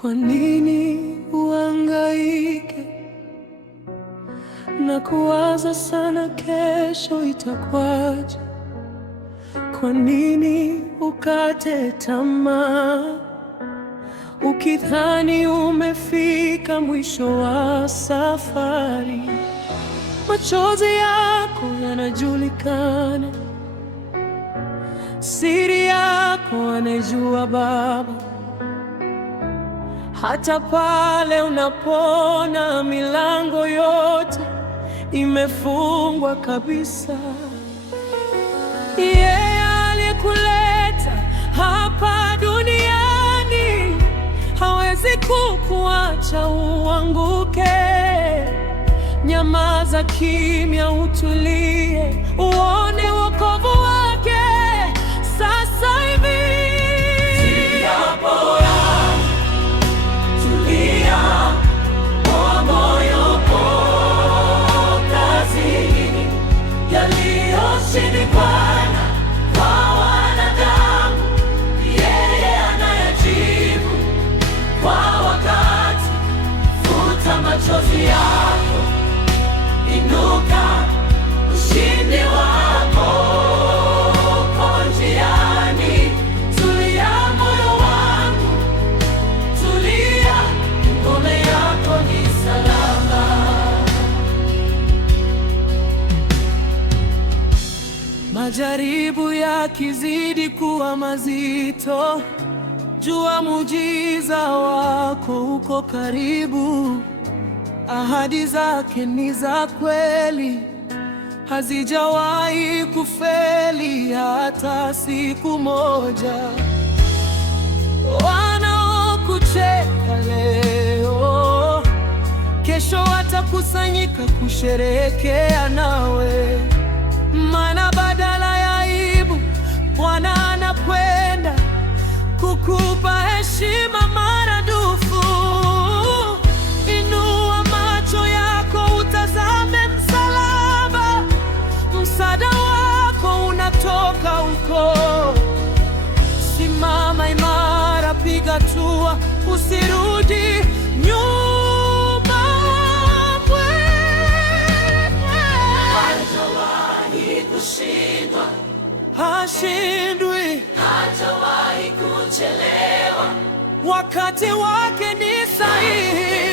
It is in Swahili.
Kwa nini uhangaike na kuwaza sana kesho itakwaje? Kwa nini ukate tamaa ukidhani umefika mwisho wa safari? Machozi yako yanajulikana, siri yako anajua Baba. Hata pale unapona milango yote imefungwa kabisa, yeye aliyekuleta hapa duniani hawezi kukuacha uanguke. Nyamaza kimya, utulie, uone wokovu wake sasa hivi. Machozi yako, inuka, ushindi wako uko njiani. Tulia moyo wangu, tulia, ngome yako ni salama. Majaribu yakizidi kuwa mazito, jua muujiza wako uko karibu. Ahadi zake ni za kweli, hazijawahi kufeli hata siku moja. Wanaokucheka leo, kesho watakusanyika kusherehekea nawe. Maana badala ya aibu, Bwana anakwenda kukupa heshima maradufu. Simama imara, piga hatua, usirudi nyuma. Hajawahi kushindwa, hashindwi, hajawahi kuchelewa. Wakati wake ni sahihi.